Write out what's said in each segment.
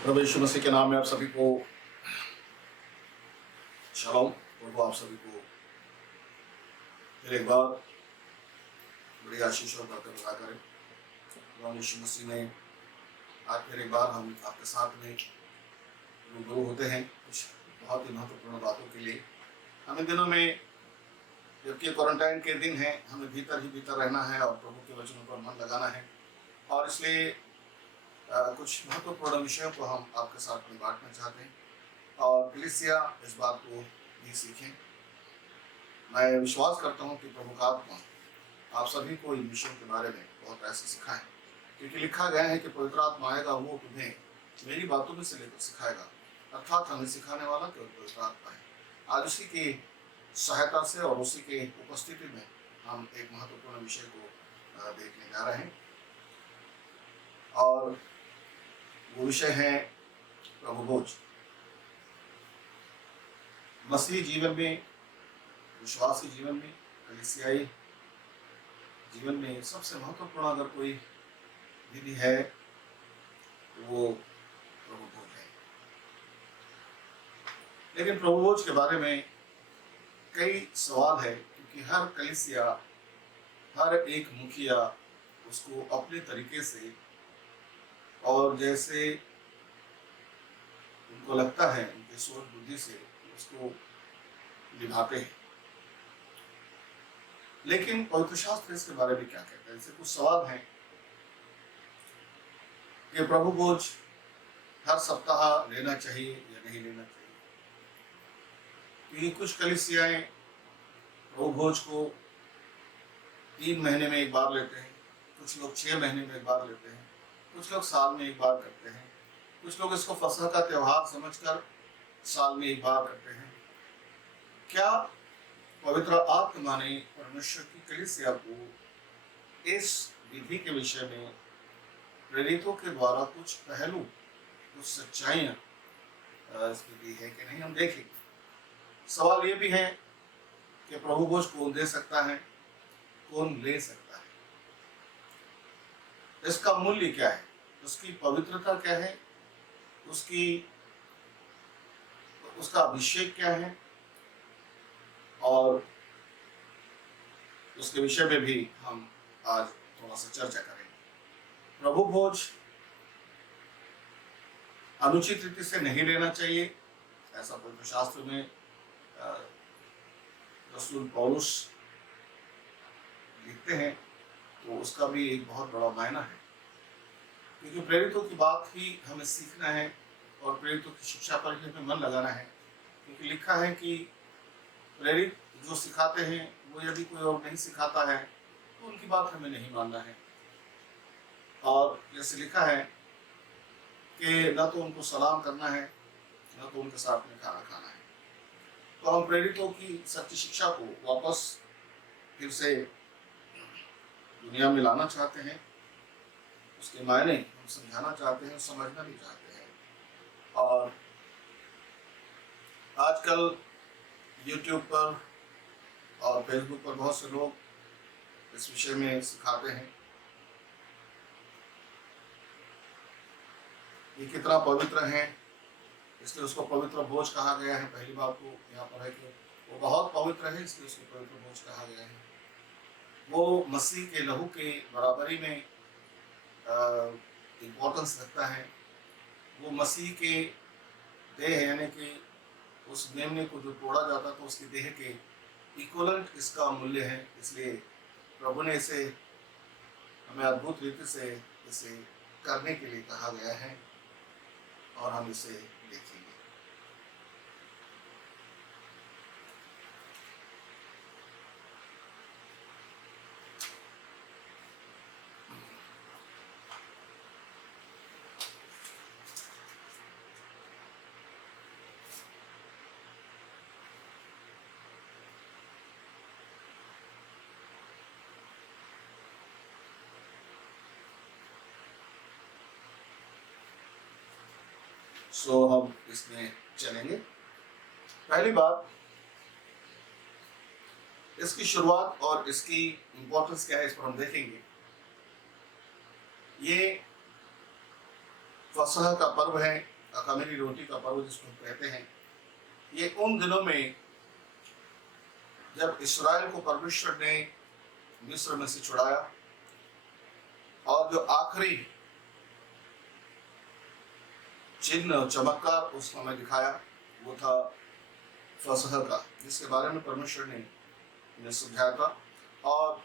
प्रभु यीशु मसीह के नाम में आप सभी को शलोम। प्रभु आप सभी को फिर एक बार बड़ी आशीष और बरकत अता करें। प्रभु यीशु मसीह ने आज फिर एक बार हम आपके साथ में रूबरू होते हैं कुछ बहुत ही महत्वपूर्ण बातों के लिए। हम इन दिनों में जबकि क्वारंटाइन के दिन हैं, हमें भीतर ही भीतर रहना है और प्रभु के वचनों पर मन लगाना है, और इसलिए कुछ महत्वपूर्ण विषयों को हम आपके साथ में बांटना चाहते हैं और कलीसिया इस बात को भी सीखें। मैं विश्वास करता हूं कि प्रभु का आत्मा आप सभी को इन विषयों के बारे में बहुत ऐसे सिखाएं, क्योंकि लिखा गया है कि पवित्र आत्मा आएगा, वो तुम्हें मेरी बातों में से लेकर सिखाएगा। अर्थात हमें सिखाने वाला केवल पवित्र आत्मा है। आज उसी की सहायता से और उसी के उपस्थिति में हम एक महत्वपूर्ण विषय को देखने जा रहे हैं, और वो विषय है प्रभु भोज। मसीही जीवन में, विश्वासी जीवन में, कलीसियाई जीवन में सबसे महत्वपूर्ण अगर कोई विधि है तो वो प्रभु भोज है। लेकिन प्रभु भोज के बारे में कई सवाल है, क्योंकि हर कलीसिया, हर एक मुखिया उसको अपने तरीके से और जैसे उनको लगता है, उनके सोच बुद्धि से उसको निभाते हैं। लेकिन पवित्र शास्त्र इसके बारे में क्या कहता है? इससे कुछ सवाल हैं कि प्रभु भोज हर सप्ताह लेना चाहिए या नहीं लेना चाहिए, क्योंकि कुछ कलीसियाएं प्रभु भोज को 3 महीने में एक बार लेते हैं, कुछ लोग 6 महीने में एक बार लेते हैं, कुछ लोग साल में एक बार करते हैं, कुछ लोग इसको फसह का त्योहार समझकर साल में एक बार करते हैं। क्या पवित्र आत्मा ने परमेश्वर की कलीसिया को इस विधि के विषय में प्रेरितों के द्वारा कुछ पहलू, कुछ सच्चाइयां इसमें दी है कि नहीं, हम देखेंगे। सवाल ये भी है कि प्रभु भोज कौन दे सकता है, कौन ले सकता है, इसका मूल्य क्या है, उसकी पवित्रता क्या है, उसका अभिषेक क्या है, और उसके विषय में भी हम आज थोड़ा सा चर्चा करेंगे। प्रभु भोज अनुचित रीति से नहीं लेना चाहिए, ऐसा पवित्र शास्त्र में रसूल पौलुस लिखते हैं, तो उसका भी एक बहुत बड़ा मायना है, क्योंकि प्रेरितों की बात ही हमें सीखना है और प्रेरितों की शिक्षा पर ही हमें मन लगाना है। क्योंकि लिखा है कि प्रेरित जो सिखाते हैं वो यदि कोई और नहीं सिखाता है तो उनकी बात हमें नहीं मानना है। और जैसे लिखा है कि न तो उनको सलाम करना है, न तो उनके साथ में खाना खाना है। तो हम प्रेरितों की सच्ची शिक्षा को वापस फिर से दुनिया में लाना चाहते हैं, उसके मायने हम समझाना चाहते हैं, समझना भी चाहते हैं। और आजकल YouTube पर और Facebook पर बहुत से लोग इस विषय में सिखाते हैं ये कितना पवित्र है, इसलिए उसको पवित्र भोज कहा गया है। पहली बात तो यहाँ पर है कि वो बहुत पवित्र है, इसलिए उसको पवित्र भोज कहा गया है। वो मसीह के लहू के बराबरी में इम्पोर्टेंस रखता है। वो मसीह के देह यानी कि उस मेमने को जो तोड़ा जाता तो उसकी देह के इक्वलेंट इसका मूल्य है। इसलिए प्रभु ने इसे हमें अद्भुत रीति से इसे करने के लिए कहा गया है, और हम इसे देखेंगे। सो हम इसमें चलेंगे। पहली बात, इसकी शुरुआत और इसकी इंपॉर्टेंस क्या है, इस पर हम देखेंगे। ये फसह का पर्व है, अख़मीरी रोटी का पर्व जिसको हम कहते हैं, ये उन दिनों में जब इस्राएल को परमेश्वर ने मिस्र में से छुड़ाया और जो आखिरी चिन्ह चमत्कार उस समय दिखाया वो था फसह का, जिसके बारे में परमेश्वर ने इन्हें समझाया था। और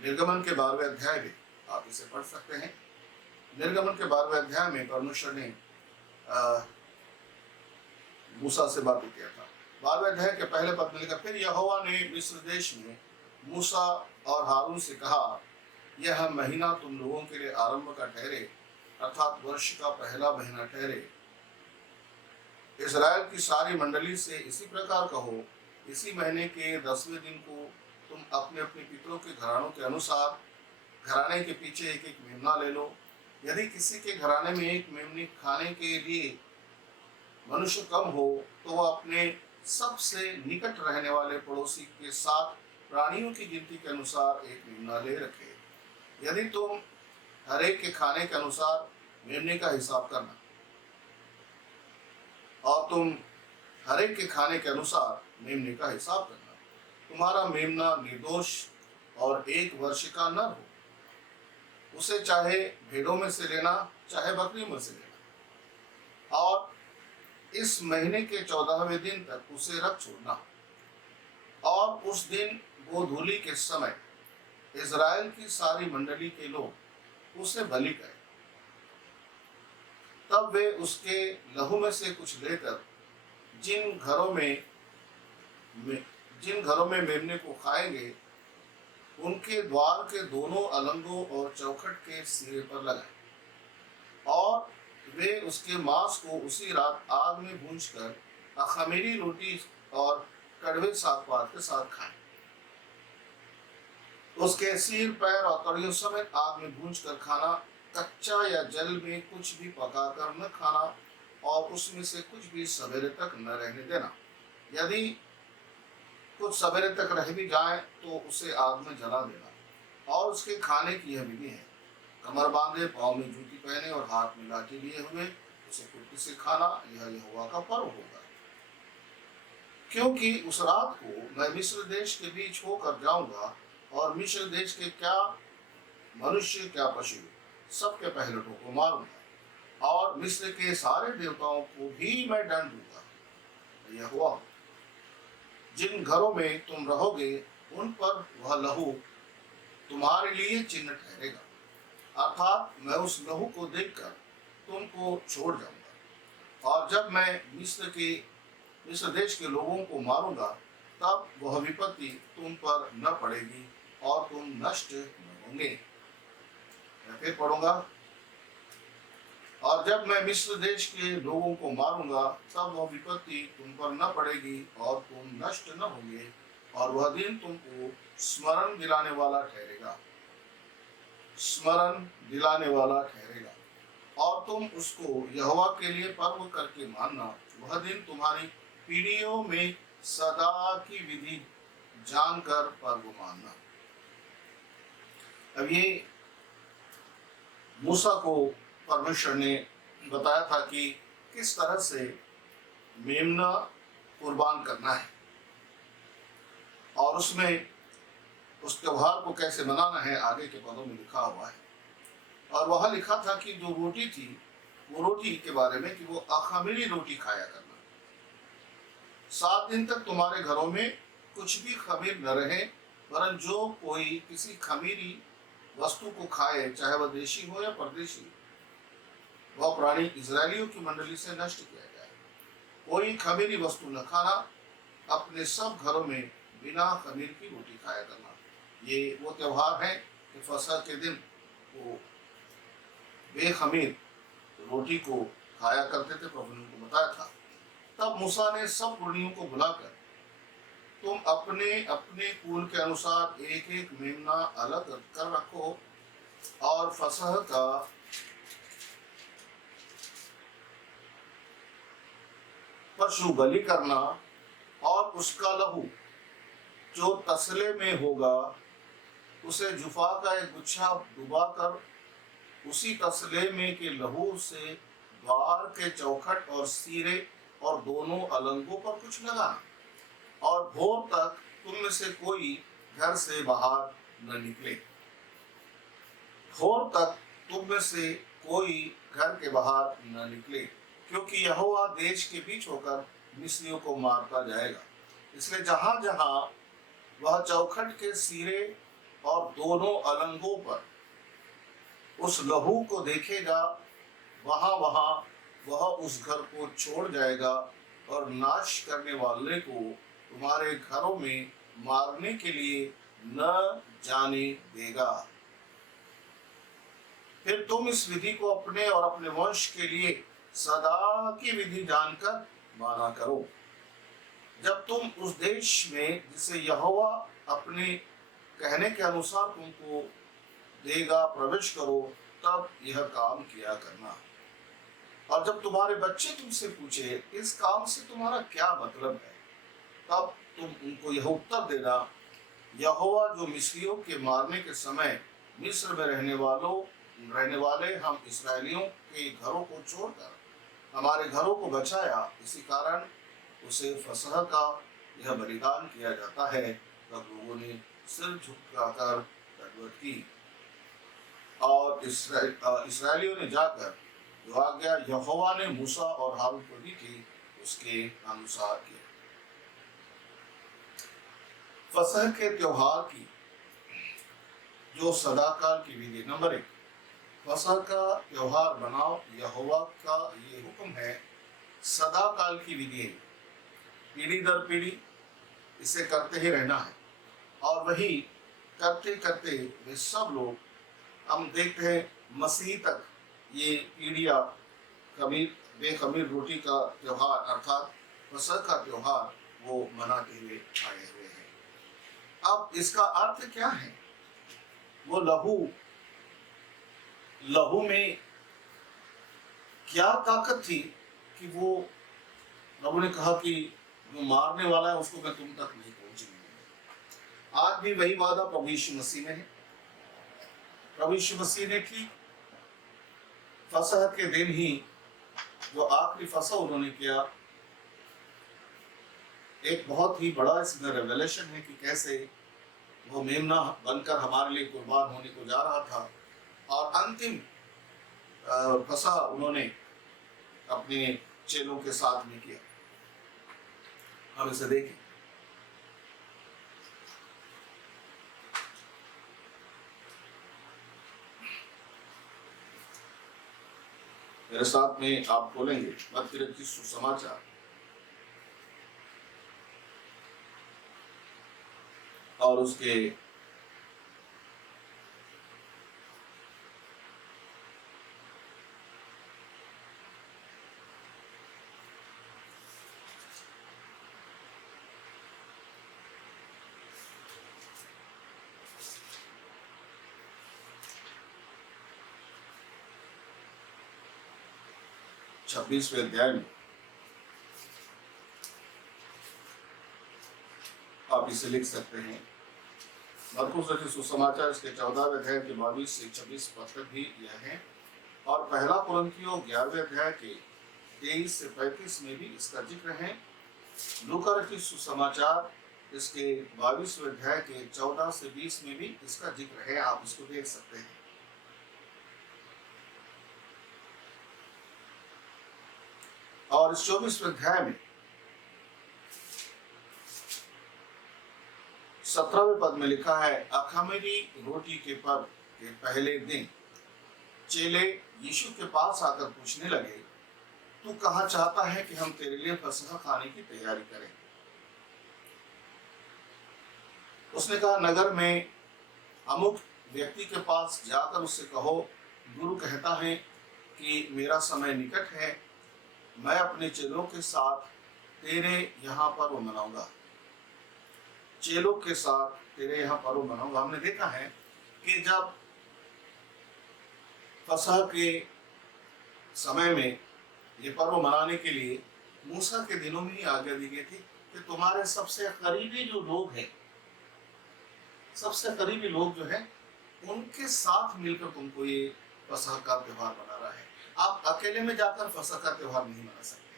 निर्गमन के 12वें अध्याय में आप इसे पढ़ सकते हैं। निर्गमन के 12वें अध्याय में परमेश्वर ने मूसा से बात किया था। 12वें अध्याय के पहले पद में लिखा, फिर यहोवा ने मिस्र देश में मूसा और हारून से कहा, यह महीना तुम लोगों के लिए आरंभ का ठहरे, अर्थात वर्ष का पहला महीना ठहरे। इस्राएल की सारी मंडली से इसी प्रकार कहो, इसी महीने के 10वें दिन को तुम अपने अपने पितरों के घरानों के अनुसार घराने के पीछे एक एक मेमना ले लो। यदि किसी के घराने में एक मेमनी खाने के लिए मनुष्य कम हो तो वह अपने सबसे निकट रहने वाले पड़ोसी के साथ प्राणियों की गिनती के अनुसार एक मेमना ले रखे। यदि तुम हर एक के खाने के अनुसार मेमने का हिसाब करना और तुम हर एक के खाने के अनुसार मेमने का हिसाब करना, तुम्हारा मेमना निर्दोष और 1 वर्ष का न हो। उसे चाहे भेड़ों में से लेना चाहे बकरियों में से लेना, और इस महीने के 14वें दिन तक उसे रख छोड़ना। और उस दिन गोधूली के समय इज़राइल की सारी मंडली के लोग उसे बलि करें। तब वे उसके लहू में से कुछ लेकर जिन घरों में मेमने को खाएंगे उनके द्वार के दोनों अलंगों और चौखट के सिरे पर लगाएं, और वे उसके मांस को उसी रात आग में भूंजकर अख़मीरी रोटी और कड़वे सागपात के साथ खाएं। उसके सिर, पैर और तड़ियों समेत आग में भूंजकर खाना, कच्चा या जल में कुछ भी पकाकर न खाना, और उसमें से कुछ भी सवेरे तक न रहने देना। यदि कुछ सवेरे तक रह भी जाए तो उसे आग में जला देना। और उसके खाने की यह विधि है, कमर बांधे, पाँव में जूती पहने और हाथ में लाठी लिए हुए उसे कुर्ती से खाना। यह यहोवा का पर्व होगा, क्योंकि उस रात को मैं मिस्र देश के बीच होकर जाऊंगा और मिस्र देश के क्या मनुष्य क्या पशु सबके पहलटों को मारूंगा, और मिस्र के सारे देवताओं को भी मैं दंड दूंगा। यहोवा, जिन घरों में तुम रहोगे उन पर वह लहू तुम्हारे लिए चिन्ह ठहरेगा, अर्थात मैं उस लहू को देखकर तुमको छोड़ जाऊंगा। और जब मैं मिस्र देश के लोगों को मारूंगा तब वह विपत्ति तुम पर न पड़ेगी और तुम नष्ट न होंगे। मैं फिर पढ़ूंगा, और जब मैं मिस्र देश के लोगों को मारूंगा तब वह विपत्ति तुम पर न पड़ेगी और तुम नष्ट न होंगे, और वह दिन तुमको स्मरण दिलाने वाला ठहरेगा, स्मरण दिलाने वाला ठहरेगा, और तुम उसको यहोवा के लिए पर्व करके मानना। वह दिन तुम्हारी पीढ़ियों में सदा की विधि जानकर पर्व मानना। अब ये मूसा को परमेश्वर ने बताया था कि किस तरह से मेमना कुर्बान करना है, और उसमें उस त्योहार को कैसे मनाना है आगे के पदों में लिखा हुआ है। और वहाँ लिखा था कि जो रोटी थी वो रोटी के बारे में कि वो अख़मीरी रोटी खाया करना। 7 दिन तक तुम्हारे घरों में कुछ भी खमीर न रहे, वरन जो कोई किसी खमीरी वस्तु को खाए, चाहे वह देशी हो या परदेशी, वह प्राणी इजरायलियों की मंडली से नष्ट किया जाए। कोई खमीरी वस्तु न खाना, अपने सब घरों में बिना खमीर की रोटी खाया करना। ये वो त्योहार है कि फसह के दिन वो बेखमीर रोटी को खाया करते थे, प्रभु ने उनको बताया था। तब मूसा ने सब पुरनियों को बुलाकर, तुम अपने अपने कुल के अनुसार एक एक मेमना अलग कर रखो, और फसह का पशु बलि करना, और उसका लहू जो तसले में होगा उसे जुफा का एक गुच्छा डुबाकर उसी तसले में के लहू से द्वार के चौखट और सिरे और दोनों अलंगों पर कुछ लगाना, और भोर तक तुम में से कोई घर से बाहर न निकले। भोर तक तुम में से कोई घर के बाहर न निकले, क्योंकि यहोवा देश के बीच होकर मिस्रियों को मारता जाएगा। इसलिए जहां जहां वह चौखट के सिरे और दोनों अलंगों पर उस लहू को देखेगा, वहां वहां वह उस घर को छोड़ जाएगा और नाश करने वाले को तुम्हारे घरों में मारने के लिए न जाने देगा। फिर तुम इस विधि को अपने और अपने वंश के लिए सदा की विधि जानकर माना करो। जब तुम उस देश में जिसे यहोवा अपने कहने के अनुसार तुमको देगा प्रवेश करो, तब यह काम किया करना। और जब तुम्हारे बच्चे तुमसे पूछे इस काम से तुम्हारा क्या मतलब है, तब तुम उनको यह उत्तर देना, यहोवा जो मिस्रियों के मारने के समय मिस्र में रहने वाले हम इस्राएलियों के घरों को छोड़कर हमारे घरों को बचाया, इसी कारण उसे फसह का यह बलिदान किया जाता है। तब लोगों ने सिर झुकाकर दंडवत की, और इस्राएलियों ने जाकर जो आज्ञा यहोवा ने मूसा और हारून को दी थी उसके अनुसार किया। फसह के त्योहार की जो सदाकाल की विधि। नंबर 1, फसह का त्योहार बनाओ, यहोवा का ये हुक्म है, सदाकाल की विधि है, पीढ़ी दर पीढ़ी इसे करते ही रहना है। और वही करते करते वे सब लोग, हम देखते हैं मसीह तक ये पीढ़ियाँ बेखमीर रोटी का त्योहार अर्थात फसह का त्योहार वो मनाते हुए आए हुए हैं। अब इसका अर्थ क्या है? वो लहू में क्या ताकत थी कि वो प्रभु ने कहा कि जो मारने वाला है उसको मैं तुम तक नहीं पहुंचने दूंगा। आज भी वही वादा प्रभु यीशु मसीह ने है। प्रभु यीशु मसीह ने ठीक फसह के दिन ही जो आखिरी फसह उन्होंने किया, एक बहुत ही बड़ा इसमें रेवलेशन है कि कैसे वो मेमना बनकर हमारे लिए कुर्बान होने को जा रहा था, और अंतिम फसह उन्होंने अपने चेलों के साथ में किया। हम इसे देखें। मेरे साथ में आप बोलेंगे मत्ती रचित सुसमाचार और उसके 26वें अध्याय में आप इसे लिख सकते हैं। मरकुस रचित सुसमाचार इसके 14वें अध्याय के 22 से 26 पद तक भी यह है, और पहला कुरिन्थियों 11वें अध्याय के 23 से 35 में भी इसका जिक्र है। लूका रचित सुसमाचार इसके 22वें अध्याय के 14 से 20 में भी इसका जिक्र है, आप इसको देख सकते हैं। और इस 24वें अध्याय में 17वें पद में लिखा है, अखमीरी रोटी के पर्व के पहले दिन चेले यीशु के पास आकर पूछने लगे, तू कहाँ चाहता है कि हम तेरे लिए फसह खाने की तैयारी करें? उसने कहा, नगर में अमुक व्यक्ति के पास जाकर उससे कहो, गुरु कहता है कि मेरा समय निकट है, मैं अपने चेलों के साथ तेरे यहाँ पर्व मनाऊंगा। चेलों के साथ तेरे यहाँ पर्व मनाऊंगा। हमने देखा है कि जब फसह के समय में ये पर्व मनाने के लिए मूसा के दिनों में ही आज्ञा दी गई थी कि तुम्हारे सबसे करीबी जो लोग हैं, सबसे करीबी लोग जो है, उनके साथ मिलकर तुमको ये फसह का त्योहार मनाना है। आप अकेले में जाकर फसह का त्योहार नहीं मना सकते।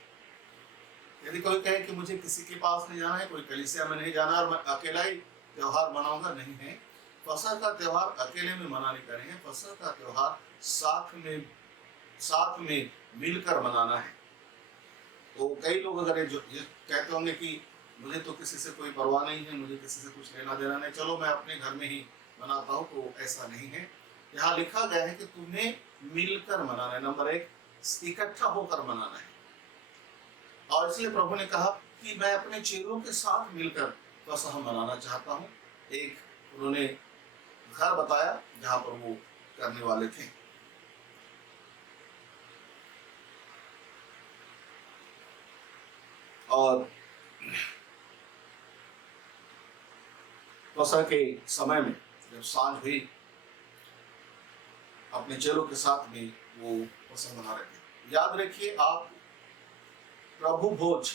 यदि कोई कहे कि मुझे किसी के पास नहीं जाना है, कोई कलीसिया में नहीं जाना और मैं अकेला ही त्योहार मनाऊंगा, नहीं है। फसह का त्योहार अकेले में मनाने का नहीं है, फसह का त्योहार साथ में मिलकर मनाना है। तो कई लोग अगर ये कहते होंगे कि मुझे तो किसी से कोई परवाह नहीं है, मुझे किसी से कुछ लेना देना नहीं, चलो मैं अपने घर में ही मनाता हूँ, तो ऐसा नहीं है। यहाँ लिखा गया है कि तुम्हें मिलकर मनाना है। नंबर एक, इकट्ठा होकर मनाना है। और इसलिए प्रभु ने कहा कि मैं अपने चेलों के साथ मिलकर फसह मनाना चाहता हूँ। एक उन्होंने घर बताया जहां पर वो करने वाले थे। और फसह के समय में जब सांझ हुई, अपने चेलों के साथ में वो फसह मना रहे थे। याद रखिए, आप प्रभु भोज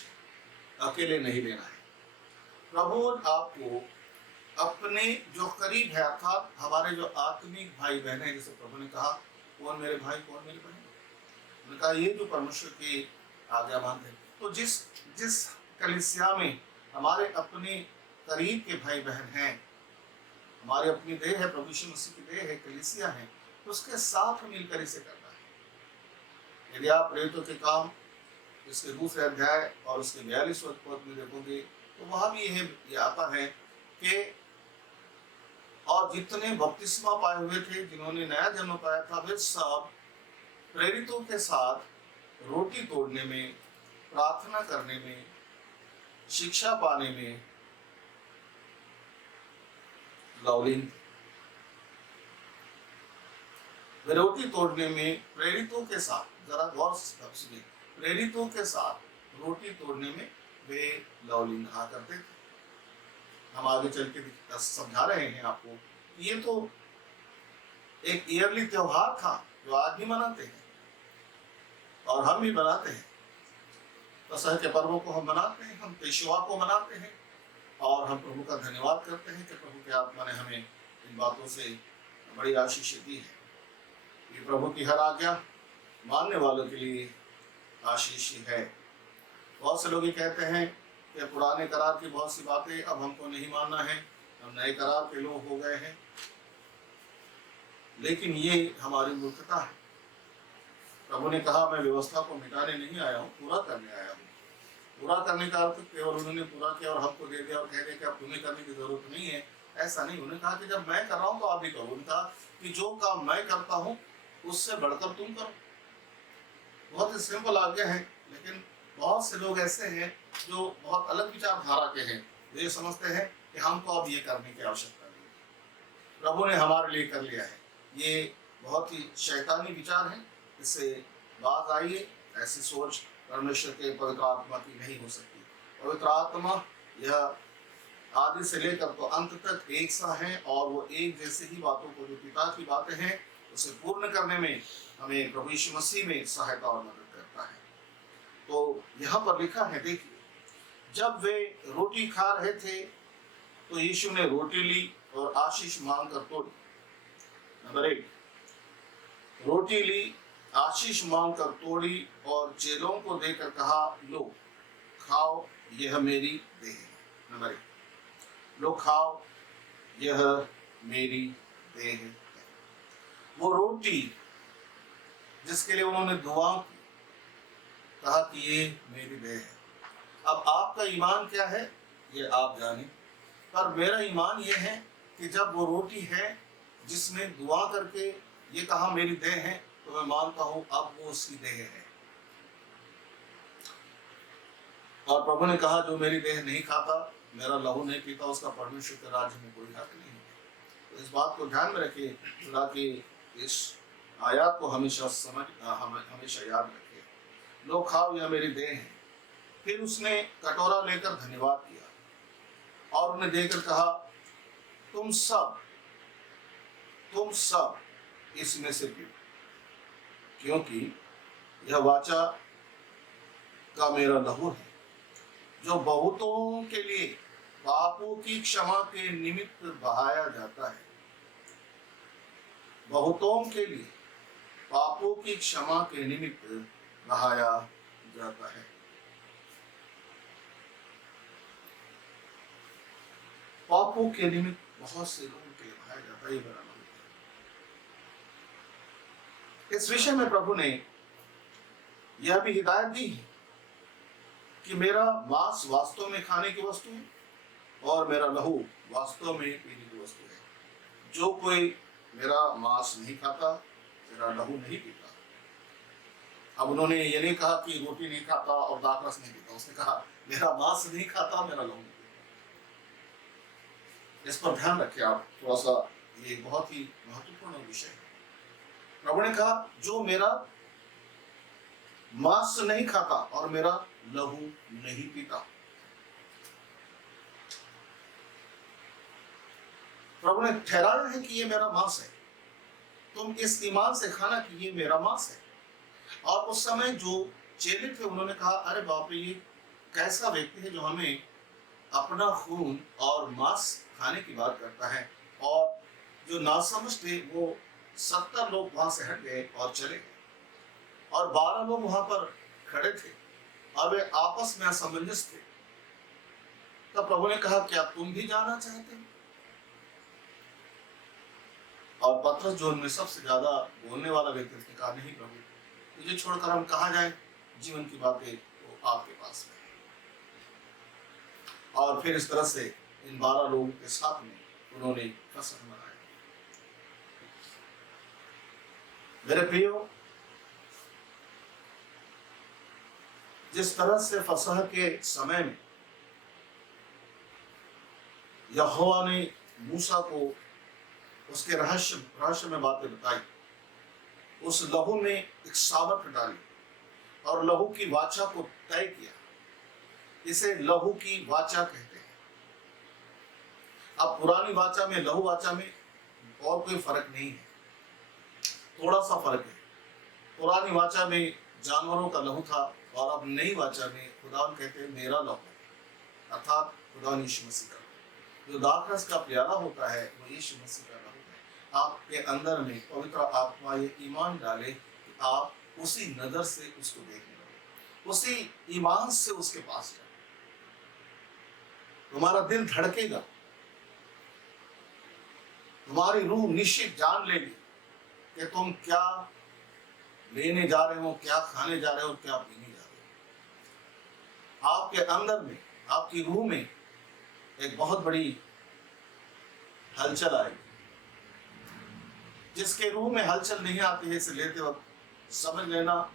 अकेले नहीं लेना है। प्रभु भोज आपको अपने जो करीब है, अर्थात हमारे जो आत्मिक भाई बहन है, जैसे प्रभु ने कहा कौन मेरे भाई कौन मेरी बहन, उन्होंने कहा ये जो परमेश्वर की आज्ञा मानते हैं। तो जिस कलीसिया में हमारे अपने करीब के भाई बहन हैं, हमारे अपनी देह है, प्रभु यीशु मसीह की देह है, कलीसिया है, तो उसके साथ मिलकर इसे करना है। यदि आप प्रेरितों के काम इसके दूसरे अध्याय और उसके 42वें पद में देखोगे तो वहां भी यह आता है कि और जितने बपतिस्मा पाए हुए थे, जिन्होंने नया जन्म पाया था, वे सब प्रेरितों के साथ रोटी तोड़ने में, प्रार्थना करने में, शिक्षा पाने में लवलीन। वे रोटी तोड़ने में प्रेरितों के साथ, जरा गौर से सुनिए, प्रेरितों के साथ रोटी तोड़ने में वे लवलीन रहा करते थे। हम आगे चल के समझा रहे हैं आपको, ये तो एक ईयरली त्योहार था जो आज भी मनाते हैं और हम भी मनाते हैं। फसह के पर्वों को हम मनाते हैं, हम पेशवा को मनाते हैं और हम प्रभु का धन्यवाद करते हैं कि प्रभु के आत्मा ने हमें इन बातों से बड़ी आशीष दी है। ये प्रभु की हर आज्ञा मानने वालों के लिए आशीष ही है। बहुत से लोग ये कहते हैं कि पुराने करार की बहुत सी बातें अब हमको नहीं मानना है, हम नए करार के लोग हो गए हैं, लेकिन ये हमारी मूर्खता है। प्रभु ने कहा मैं व्यवस्था को मिटाने नहीं आया हूँ, पूरा करने आया हूँ। पूरा करने का अर्थ केवल उन्होंने पूरा किया और हमको दे दिया और कह दिया कि अब तुम्हें करने की जरूरत नहीं है, ऐसा नहीं। उन्होंने कहा कि जब मैं कर रहा हूँ तो आप भी करो। उन्होंने कहा कि जो काम मैं करता हूँ उससे बढ़कर तुम करो। बहुत ही सिंपल आज्ञा है, लेकिन बहुत से लोग ऐसे हैं जो बहुत अलग विचारधारा के हैं, ये समझते हैं कि हमको अब ये करने की आवश्यकता नहीं, प्रभु ने हमारे लिए कर लिया है। ये बहुत ही शैतानी विचार है, इससे बात आइए। ऐसी सोच परमेश्वर के पवित्र आत्मा की नहीं हो सकती। पवित्र आत्मा यह आदि से लेकर तो अंत तक एक सा है और वो एक जैसे ही बातों को, जो पिता की बातें हैं, उसे पूर्ण करने में हमें प्रभु यीशु मसीह में सहायता और मदद करता है। तो यहाँ पर लिखा है, देखिए, जब वे रोटी खा रहे थे तो यीशु ने रोटी ली और आशीष मांगकर तोड़ी। नंबर 1, रोटी ली, आशीष मांगकर तोड़ी और चेलों को देकर कहा, लो खाओ, यह मेरी देह है। नंबर 1, लो खाओ, यह मेरी देह है। वो रोटी जिसके लिए उन्होंने दुआ की, कहा कि ये मेरी देह है। अब आपका ईमान क्या है ये आप जाने, पर मेरा ईमान ये है कि जब वो रोटी है जिसने दुआ करके ये कहा मेरी देह है, तो मैं मानता हूं अब वो उसकी देह है। और प्रभु ने कहा जो मेरी देह नहीं खाता, मेरा लहू नहीं पीता, उसका परमेश्वर के राज्य में कोई हक नहीं है। तो इस बात को ध्यान में रखिए, ताकि इस आयत को हमेशा हमेशा याद रखिए। लो खाओ, यह मेरी देह है। फिर उसने कटोरा लेकर धन्यवाद किया और उन्हें देकर कहा, तुम सब इसमें से पियो, क्योंकि यह वाचा का मेरा लहू है, जो बहुतों के लिए पापों की क्षमा के निमित्त बहाया जाता है। बहुतों के लिए पापों की क्षमा के निमित्त नहाया जाता है। पापों के निमित्त बहुत से लोगों के नहाया जाता है, ये बराबर। इस विषय में प्रभु ने यह भी हिदायत दी है कि मेरा मांस वास्तव में खाने की वस्तु है और मेरा लहू वास्तव में पीने की वस्तु है। जो कोई मेरा मांस नहीं खाता, मेरा लहू नहीं पीता। अब उन्होंने ये नहीं कहा कि रोटी नहीं खाता और दाख रस नहीं पीता, उसने कहा मेरा मांस नहीं खाता, मेरा लहू नहीं पीता। इस पर ध्यान रखें आप थोड़ा सा, ये बहुत ही महत्वपूर्ण विषय है। प्रभु ने कहा जो मेरा मांस नहीं खाता और मेरा लहू नहीं पीता। प्रभु ने ठहराया है कि ये मेरा मांस है, तुम इस ईमान से खाना कि ये मेरा मांस है। और उस समय जो चेले थे उन्होंने कहा अरे बाप रे, ये कैसा व्यक्ति है जो हमें अपना खून और मांस खाने की बात करता है। और जो नासमझ थे वो 70 लोग वहां से हट गए और चले गए और 12 लोग वहां पर खड़े थे और वे आपस में असमंजस थे। तब प्रभु ने कहा क्या तुम भी जाना चाहते हो? और पतरस जो उनमें सबसे ज्यादा बोलने वाला व्यक्ति, उसने कहा नहीं प्रभु, तुझे छोड़कर हम कहाँ जाएं? जीवन की बातें तो आपके पास में है। और फिर इस तरह से इन 12 लोगों के साथ में उन्होंने फसह मनाया। मेरे प्रियो, जिस तरह से फसह के समय में यहोवा ने मूसा को उसके रहस्य में बातें बताई, उस लहू में एक सामर्थ डाली और लहू की वाचा को तय किया। इसे लहू की वाचा कहते हैं। अब पुरानी वाचा में, लहू वाचा में और कोई फर्क नहीं है, थोड़ा सा फर्क है। पुरानी वाचा में जानवरों का लहू था और अब नई वाचा में खुदा कहते हैं मेरा लहू, अर्थात खुदा यीशु मसीह का। जो दाख रस का प्याला होता है वो यीशु मसीह का लहू है। आपके अंदर में पवित्र आत्मा ये ईमान डाले कि आप उसी नजर से उसको देखने लगे, उसी ईमान से उसके पास जाए। तुम्हारा दिल धड़केगा, तुम्हारी रूह निश्चित जान लेगी कि तुम क्या लेने जा रहे हो, क्या खाने जा रहे हो, क्या पीने जा रहे हो। आपके अंदर में, आपकी रूह में एक बहुत बड़ी हलचल आएगी। जिसके रूह में हलचल नहीं आती है, इसे लेते वक्त समझ लेना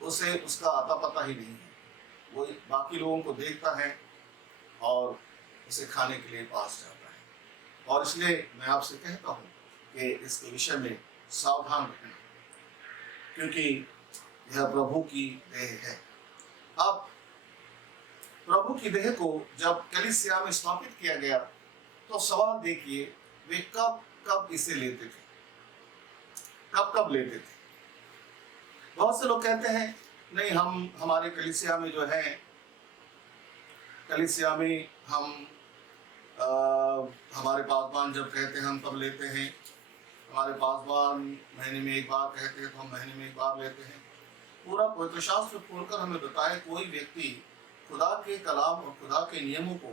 उसे उसका आता पता ही नहीं है। वो बाकी लोगों को देखता है और उसे खाने के लिए पास जाता है। और इसलिए मैं आपसे कहता हूँ कि इसके विषय में सावधान रहना, क्योंकि यह प्रभु की देह है। अब प्रभु की देह को जब कलीसिया में स्थापित किया गया तो सवाल देखिए, वे कब कब इसे लेते थे, कब कब लेते थे। बहुत से लोग कहते हैं नहीं, हम हमारे कलीसिया में जो है, कलीसिया में हम हमारे पासवान जब कहते हैं हम तब लेते हैं। हमारे पासवान महीने में एक बार कहते हैं तो हम महीने में एक बार लेते हैं। पूरा पवित्र शास्त्र खोलकर हमें बताए कोई व्यक्ति खुदा के कलाम और खुदा के नियमों को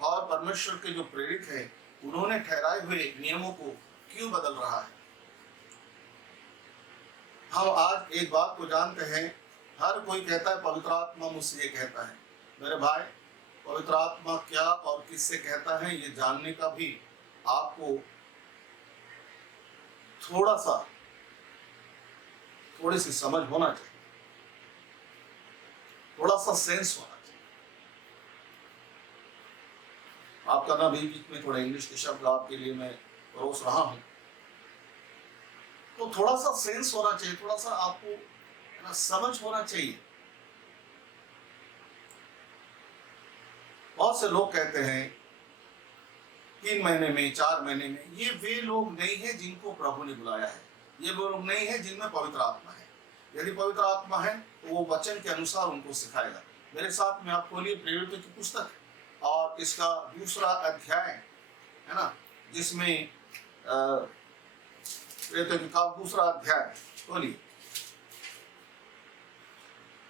और परमेश्वर के जो प्रेरित है उन्होंने ठहराए हुए नियमों को क्यों बदल रहा है। हम आज एक बात को जानते हैं, हर कोई कहता है पवित्र आत्मा मुझसे ये कहता है। मेरे भाई, पवित्र आत्मा क्या और किससे कहता है ये जानने का भी आपको थोड़ी सी समझ होना चाहिए, थोड़ा सा सेंस होना चाहिए। आपका ना बीच में थोड़ा इंग्लिश के शब्द आपके लिए मैं परोस रहा हूं, तो थोड़ा सा सेंस होना चाहिए, थोड़ा सा आपको समझ होना चाहिए। बहुत से लोग कहते हैं 3 महीने में, 4 महीने में। ये वे लोग नहीं है जिनको प्रभु ने बुलाया है, ये वो लोग नहीं है जिनमें पवित्र आत्मा है। यदि पवित्र आत्मा है तो वो वचन के अनुसार उनको सिखाएगा। मेरे साथ में आप खोलिए प्रेरितों की पुस्तक और इसका 2 अध्याय है ना, जिसमें प्रेरितों के काम 2 अध्याय खोलिए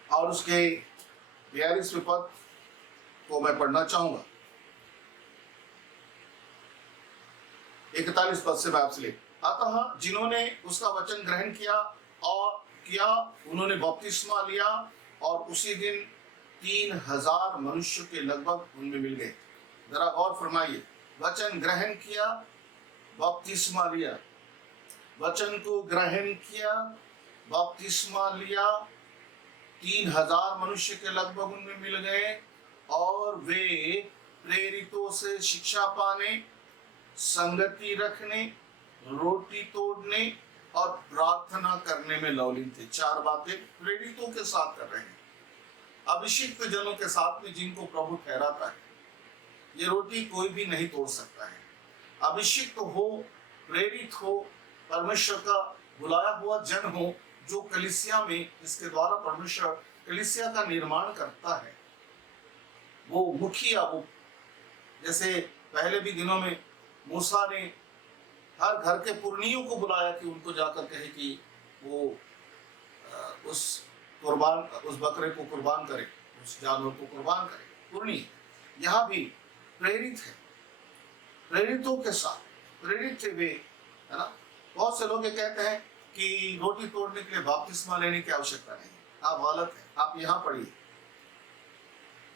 और उसके 42वें पद को मैं पढ़ना चाहूंगा। 41 पद से मैं आपसे ले, अतः जिन्होंने उसका वचन ग्रहण किया उन्होंने बपतिस्मा लिया और उसी दिन 3000 मनुष्य के लगभग उनमें मिल गए। जरा और फरमाइए, वचन ग्रहण किया, बपतिस्मा लिया, वचन को ग्रहण किया, बपतिस्मा लिया, 3000 मनुष्य के लगभग उनमें मिल गए और वे प्रेरितों से शिक्षा पाने, संगति रखने, रोटी तोड़ने और प्रार्थना करने में लवलीन थे। 4 बातें प्रेरितों के साथ कर रहे हैं, अभिषिक्त जनों के साथ में जिनको प्रभु ठहराता है। ये रोटी कोई भी नहीं तोड़ सकता है। अभिषिक्त हो, प्रेरित हो, परमेश्वर का बुलाया हुआ जन हो, जो कलीसिया में जिसके द्वारा परमेश्वर कलीसिया का निर्माण करता है, वो मुखिया, वो जैसे पहले भी दिनों में मूसा ने हर घर के पुरनियों को बुलाया कि उनको जाकर कहे कि वो उस बकरे को कुर्बान करे, उस जानवर को कुर्बान करे, पुरनी। यहाँ भी प्रेरित है, प्रेरितों के साथ प्रेरित थे वे, है ना। बहुत से लोग ये कहते हैं कि रोटी तोड़ने के लिए बपतिस्मा लेने की आवश्यकता नहीं। आप गलत है। आप यहाँ पढ़िए,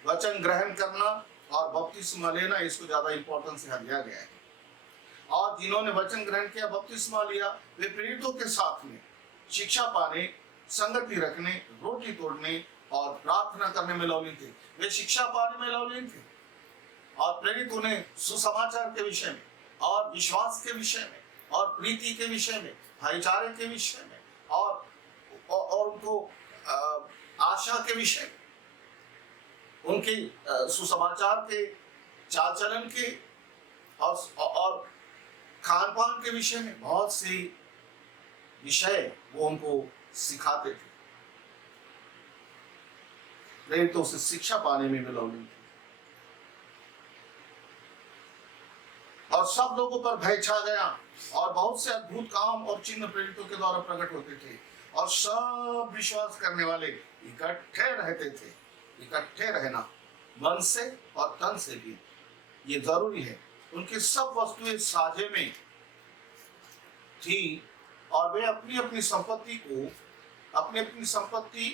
वचन ग्रहण करना और बपतिस्मा लेना, इसको ज्यादा इंपॉर्टेंस यहाँ दिया गया है। और जिन्होंने वचन ग्रहण किया, बपतिस्मा लिया, वे प्रेरितों के साथ में शिक्षा पाने, संगति रखने, रोटी तोड़ने और प्रार्थना करने में लवलीन थे। वे शिक्षा पाने में लवलीन थे और प्रेरित उन्हें सुसमाचार के विषय में और विश्वास के विषय में और प्रीति के विषय में, भाईचारे के विषय में और उनको आशा के विषय में, उनके सुसमाचार के, चाल चलन के और खान पान के विषय में बहुत से विषय वो उनको सिखाते थे। प्रेरितों से शिक्षा पाने में लवलीन थे और सब लोगों पर भय छा गया और बहुत से अद्भुत काम और चिन्ह प्रेरितों के द्वारा प्रकट होते थे और सब विश्वास करने वाले इकट्ठे रहते थे। इकट्ठे रहना मन से और तन से भी ये जरूरी है। उनकी सब वस्तुएं साझे में थी और वे अपनी अपनी संपत्ति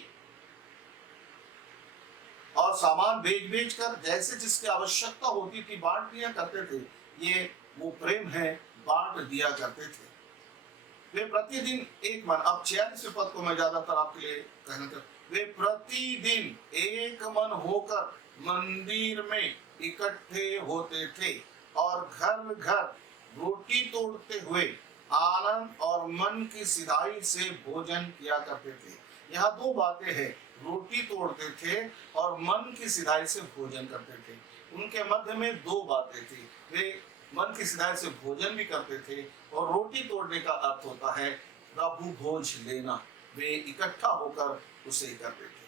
और सामान बेच कर जैसे जिसकी आवश्यकता होती थी बांट दिया करते थे। ये वो प्रेम है, बांट दिया करते थे। वे प्रतिदिन एक मन, अब 46वें पद को मैं ज्यादातर आपके लिए कहना चाहता हूं, वे प्रतिदिन एक मन होकर मंदिर में इकट्ठे होते थे और घर घर रोटी तोड़ते हुए आनंद और मन की सिधाई से भोजन किया करते थे। यहाँ 2 बातें हैं, रोटी तोड़ते थे और मन की सिधाई से भोजन करते थे। उनके मध्य में 2 बातें थी। वे मन की सिधाई से भोजन भी करते थे और रोटी तोड़ने का अर्थ होता है प्रभु भोज लेना। वे इकट्ठा होकर उसे करते थे।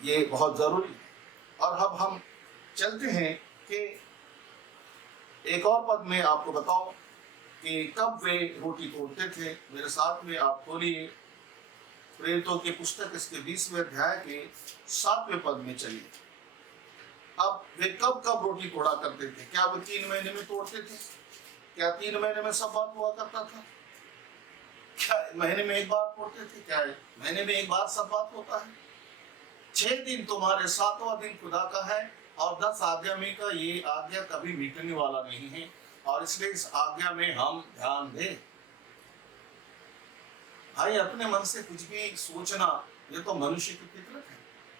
ये बहुत जरूरी है। और अब हम चलते हैं कि एक और पद में आपको बताओ कि कब वे रोटी तोड़ते थे। मेरे साथ में आप खोलिए प्रेरितों की पुस्तक, इसके 20वें अध्याय के 7वें पद में चलिए। अब वे कब कब रोटी तोड़ा करते थे? क्या वे 3 महीने में तोड़ते थे? क्या 3 महीने में सब बात हुआ करता था? क्या महीने में एक बार तोड़ते थे? क्या महीने में एक बार सब बात होता है? 6 दिन तुम्हारे, 7वां दिन खुदा का है और 10 आज्ञा में का ये आज्ञा कभी मिटने वाला नहीं है और इसलिए इस आज्ञा में हम ध्यान दें। भाई अपने मन से कुछ भी सोचना ये तो मनुष्य की फितरत है,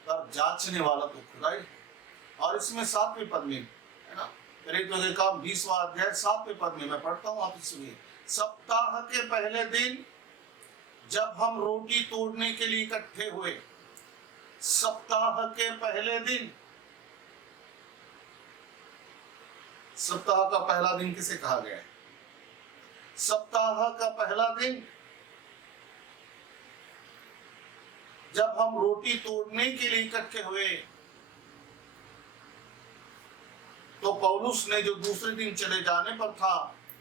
पर जांचने वाला तो खुदा ही है। और इसमें 7वें पद में है ना, प्रेरितों के काम 20वां अध्याय 7वें पद में मैं पढ़ता हूँ, आप सुनिए। सप्ताह के पहले दिन जब हम रोटी तोड़ने के लिए इकट्ठे हुए, सप्ताह के पहले दिन, सप्ताह का पहला दिन किसे कहा गया है? सप्ताह का पहला दिन जब हम रोटी तोड़ने के लिए इकट्ठे हुए तो पौलुस ने जो दूसरे दिन चले जाने पर था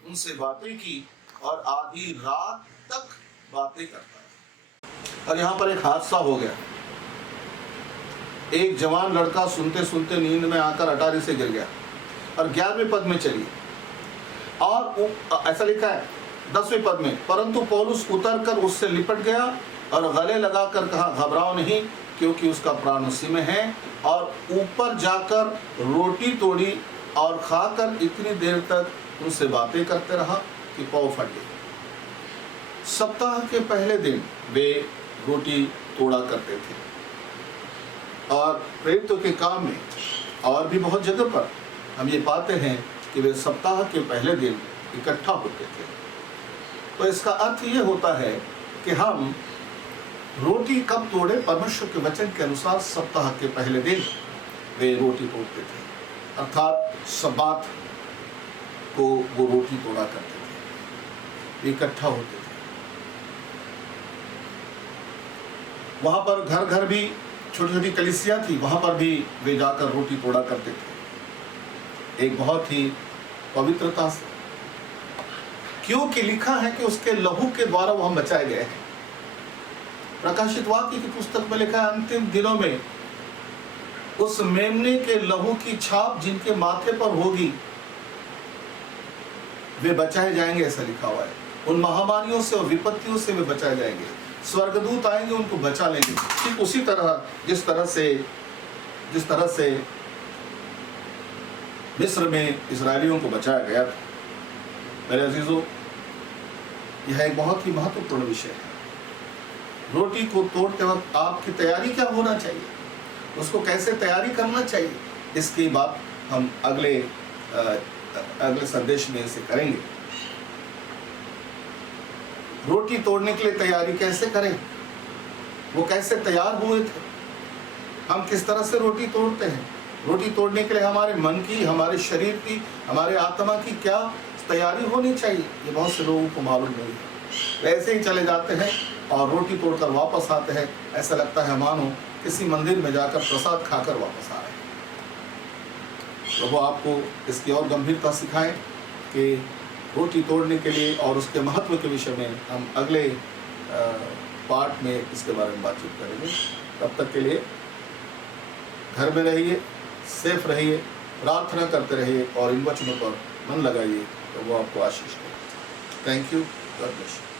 उनसे बातें की और आधी रात तक बातें करता रहा। और यहाँ पर एक हादसा हो गया। एक जवान लड़का सुनते सुनते नींद में आकर अटारी से गिर गया और 11वें पद में चली, और ऐसा लिखा है 10वें पद में, परंतु पौलुस उतरकर उससे लिपट गया और गले लगाकर कहा, घबराओ नहीं, क्योंकि उसका प्राण उसी में है। और ऊपर जाकर रोटी तोड़ी और खाकर इतनी देर तक उनसे बातें करते रहा कि पाँव फट गए। सप्ताह के पहले दिन वे रोटी तोड़ा करते थे, और प्रेरितों के काम में और भी बहुत जगह पर हम ये पाते हैं कि वे सप्ताह के पहले दिन इकट्ठा होते थे। तो इसका अर्थ ये होता है कि हम रोटी कब तोड़े? परमेश्वर के वचन के अनुसार सप्ताह के पहले दिन वे रोटी तोड़ते थे, अर्थात सब्बात को वो रोटी तोड़ा करते थे, इकट्ठा होते थे। वहां पर घर घर भी छोटी छोटी कलीसिया थी, वहां पर भी वे जाकर रोटी तोड़ा करते थे, एक बहुत ही पवित्रता से, क्योंकि लिखा है कि उसके लहू के द्वारा वह बचाए गए हैं। प्रकाशित वाक्य की पुस्तक में लिखा है, अंतिम दिनों में उस मेमने के लहू की छाप जिनके माथे पर होगी वे बचाए जाएंगे, ऐसा लिखा हुआ है। उन महामारियों से और विपत्तियों से वे बचाए जाएंगे, स्वर्गदूत आएंगे उनको बचा लेंगे। ठीक उसी तरह जिस तरह से मिस्र में इस्राएलियों को बचाया गया था। मेरे अजीजों, यह एक बहुत ही महत्वपूर्ण विषय है। रोटी को तोड़ते वक्त आपकी तैयारी क्या होना चाहिए, उसको कैसे तैयारी करना चाहिए, इसकी बात हम अगले संदेश में इसे करेंगे। रोटी तोड़ने के लिए तैयारी कैसे करें, वो कैसे तैयार हुए थे, हम किस तरह से रोटी तोड़ते हैं। रोटी तोड़ने के लिए हमारे मन की, हमारे शरीर की, हमारे आत्मा की क्या तैयारी होनी चाहिए, ये बहुत से लोगों को मालूम नहीं है। वैसे ही चले जाते हैं और रोटी तोड़कर वापस आते हैं, ऐसा लगता है मानो किसी मंदिर में जाकर प्रसाद खाकर वापस आ रहे हैं। प्रभु आपको इसकी और गंभीरता सिखाएं कि रोटी तोड़ने के लिए और उसके महत्व के विषय में हम अगले पार्ट में इसके बारे में बातचीत करेंगे। तब तक के लिए घर में रहिए, सेफ रहिए, प्रार्थना करते रहिए और इन वचनों पर मन लगाइए, तो वो आपको आशीष दें। Thank you, God bless you.